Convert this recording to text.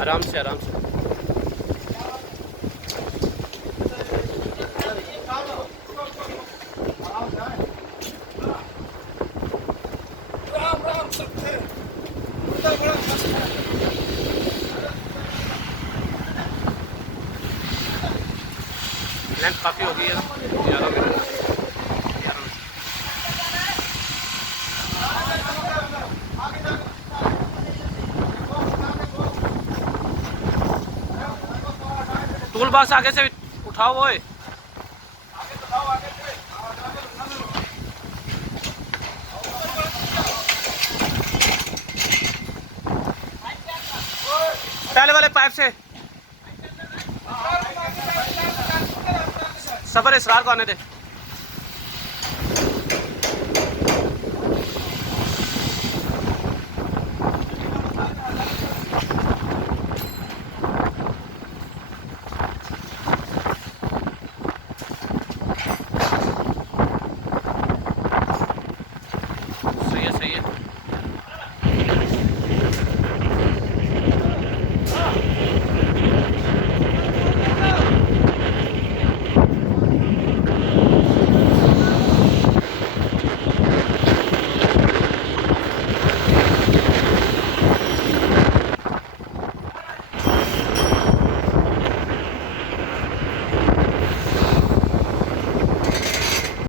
आराम से आराम से। लेंथ काफ़ी होगी है, 11 मीटर। टूल बॉक्स आगे से उठाओ वो पहले वाले पाइप से। सबर इसरार को आने दे।